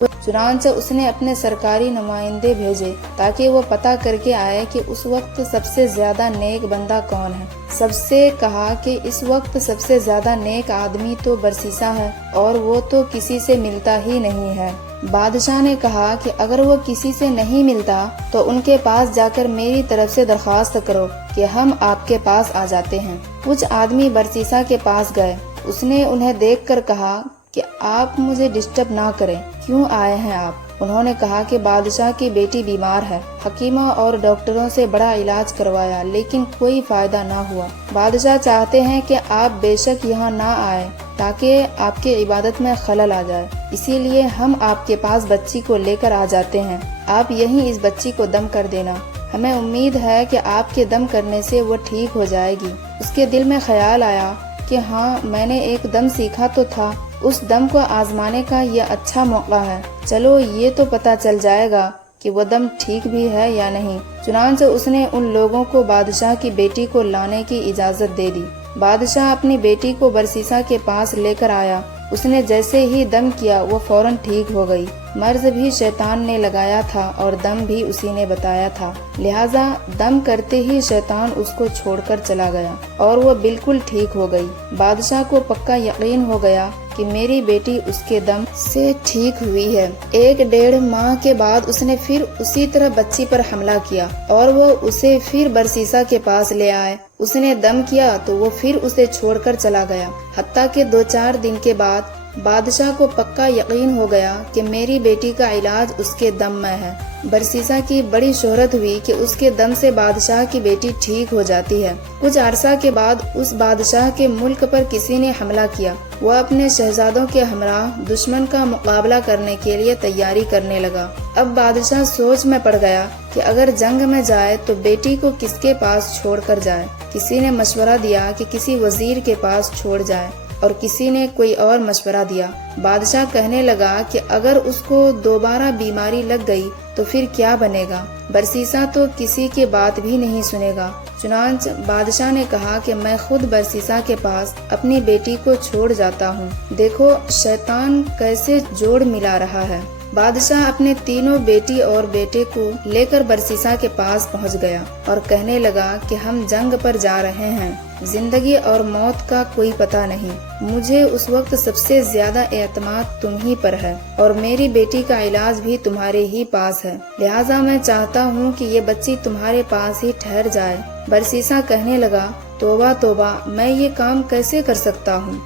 चुनांचे उसने अपने सरकारी नुमाइंदे भेजे ताकि वो पता करके आए कि उस वक्त सबसे ज्यादा नेक बंदा कौन है। सबसे कहा कि इस वक्त सबसे ज्यादा नेक आदमी तो बरसीसा है और वो तो किसी से मिलता ही नहीं है। बादशाह ने कहा कि अगर वो किसी से नहीं मिलता तो उनके पास जाकर मेरी तरफ से दरख्वास्त करो कि हम आपके पास आ जाते हैं। कुछ आदमी बरसीसा के पास गए। उसने उन्हें देखकर कहा कि आप मुझे डिस्टर्ब ना करें, क्यों आए हैं आप? उन्होंने कहा कि बादशाह की बेटी बीमार है। हकीमों और डॉक्टरों से बड़ा इलाज करवाया लेकिन कोई फायदा ना हुआ। बादशाह चाहते हैं कि आप बेशक यहाँ ना आए ताकि आपके इबादत में खलल आ जाए, इसीलिए हम आपके पास बच्ची को लेकर आ जाते हैं। आप यहीं इस बच्ची को दम कर देना। हमें उम्मीद है कि आपके दम करने से वो ठीक हो जाएगी। उसके दिल में ख्याल आया कि हाँ, मैंने एक दम सीखा तो था, उस दम को आजमाने का ये अच्छा मौका है। चलो ये तो पता चल जाएगा कि वो दम ठीक भी है या नहीं। चुनांचे उसने उन लोगों को बादशाह की बेटी को लाने की इजाजत दे दी। बादशाह अपनी बेटी को बरसीसा के पास लेकर आया। उसने जैसे ही दम किया वो फौरन ठीक हो गई। मर्ज भी शैतान ने लगाया था और दम भी उसी ने बताया था, लिहाजा दम करते ही शैतान उसको छोड़कर चला गया और वो बिल्कुल ठीक हो गई। बादशाह को पक्का यकीन हो गया कि मेरी बेटी उसके दम से ठीक हुई है। 1-1.5 माह के बाद उसने फिर उसी तरह बच्ची पर हमला किया और वो उसे फिर बरसीसा के पास ले आए। उसने दम किया तो वो फिर उसे छोड़कर चला गया। हत्ता के 2-4 दिन के बाद बादशाह को पक्का यकीन हो गया कि मेरी बेटी का इलाज उसके दम में है। बरसीसा की बड़ी शोहरत हुई कि उसके दम से बादशाह की बेटी ठीक हो जाती है। कुछ अरसा के बाद उस बादशाह के मुल्क पर किसी ने हमला किया। वह अपने शहजादों के हमराह दुश्मन का मुकाबला करने के लिए तैयारी करने लगा। अब बादशाह सोच में पड़ गया कि अगर जंग में जाए तो बेटी को किसके पास छोड़ कर जाए। किसी ने मशवरा दिया कि किसी वजीर के पास छोड़ जाए और किसी ने कोई और मशवरा दिया। बादशाह कहने लगा कि अगर उसको दोबारा बीमारी लग गई तो फिर क्या बनेगा। बरसीसा तो किसी की बात भी नहीं सुनेगा। चुनांचे बादशाह ने कहा कि मैं खुद बरसीसा के पास अपनी बेटी को छोड़ जाता हूँ। देखो शैतान कैसे जोड़ मिला रहा है। बादशाह अपने तीनों बेटी और बेटे को लेकर बरसीसा के पास पहुंच गया और कहने लगा कि हम जंग पर जा रहे हैं। जिंदगी और मौत का कोई पता नहीं। मुझे उस वक्त सबसे ज्यादा एतमाद तुम ही पर है और मेरी बेटी का इलाज भी तुम्हारे ही पास है, लिहाजा मैं चाहता हूँ कि ये बच्ची तुम्हारे पास ही ठहर जाए। बरसीसा कहने लगा, तौबा तौबा, मैं ये काम कैसे कर सकता हूँ?